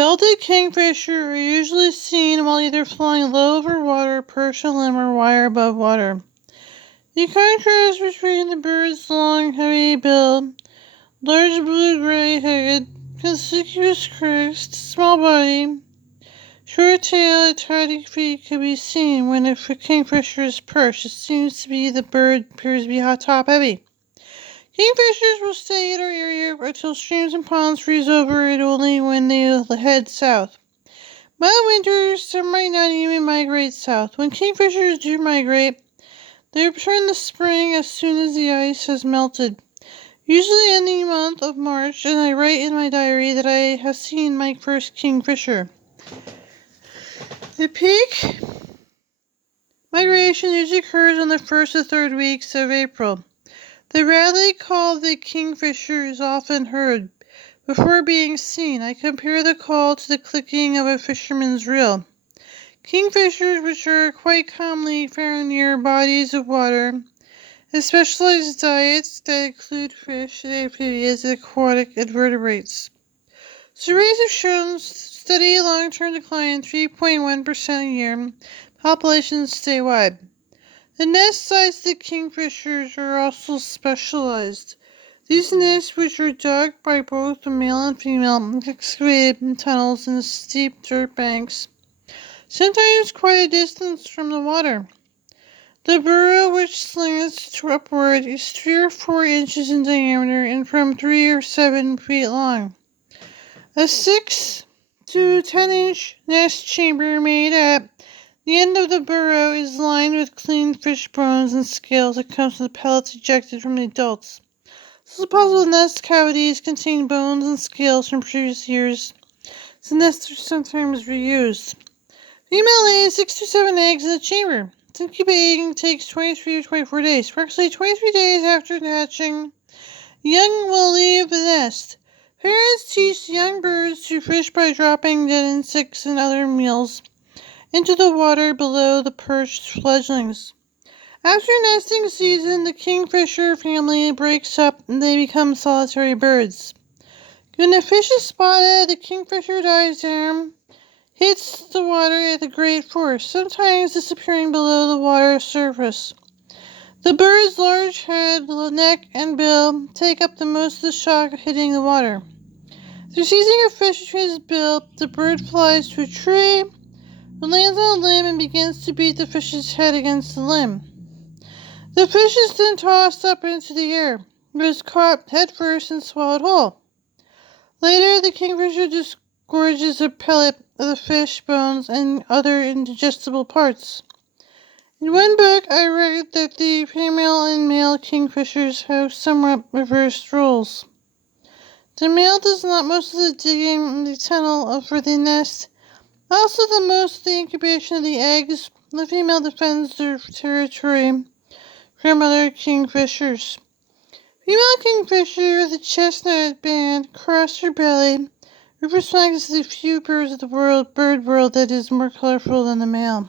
Belted kingfisher are usually seen while either flying low over water, perched on a limb, or wire above water. The contrast between the bird's long, heavy bill, large blue-gray head, conspicuous crest, small body, short tail, and tiny feet can be seen when a kingfisher is perched. It seems to be the bird appears to be top-heavy. Kingfishers will stay in our area until streams and ponds freeze over, and only when they head south. Mild winters, some might not even migrate south. When kingfishers do migrate, they return in the spring as soon as the ice has melted, usually in the month of March, and I write in my diary that I have seen my first kingfisher. The peak migration usually occurs on the first or third weeks of April. The rally call of the kingfisher is often heard. Before being seen, I compare the call to the clicking of a fisherman's reel. Kingfishers, which are quite commonly found near bodies of water, have specialized diets that include fish and amphibians and aquatic invertebrates. Surveys have shown steady long-term decline, 3.1% a year, populations statewide. The nest sites of the kingfishers are also specialized. These nests, which are dug by both the male and female, excavated in tunnels in steep dirt banks, sometimes quite a distance from the water. The burrow, which slants upward, is 3 or 4 inches in diameter and from 3 or 7 feet long. A 6 to 10-inch nest chamber made at the end of the burrow is lined with clean fish bones and scales that comes from the pellets ejected from the adults. It's possible the nest cavities contain bones and scales from previous years. The nests are sometimes reused. Female lays 6 to 7 eggs in the chamber. Incubating takes 23 to 24 days. Approximately 23 days after hatching, young will leave the nest. Parents teach young birds to fish by dropping dead insects and other meals into the water below the perched fledglings. After nesting season, the kingfisher family breaks up and they become solitary birds. When a fish is spotted, the kingfisher dives down, hits the water at a great force, sometimes disappearing below the water surface. The bird's large head, neck, and bill take up the most of the shock of hitting the water. After seizing a fish between his bill, the bird flies to a tree, lands on a limb, and begins to beat the fish's head against the limb. The fish is then tossed up into the air. It is caught head first and swallowed whole. Later, the kingfisher disgorges a pellet of the fish bones and other indigestible parts. In one book, I read that the female and male kingfishers have somewhat reversed roles. The male does not most of the digging in the tunnel for the nest, also the most of the incubation of the eggs. The female defends their territory from other kingfishers. Female kingfisher with a chestnut band across her belly represents the few birds of the bird world that is more colorful than the male.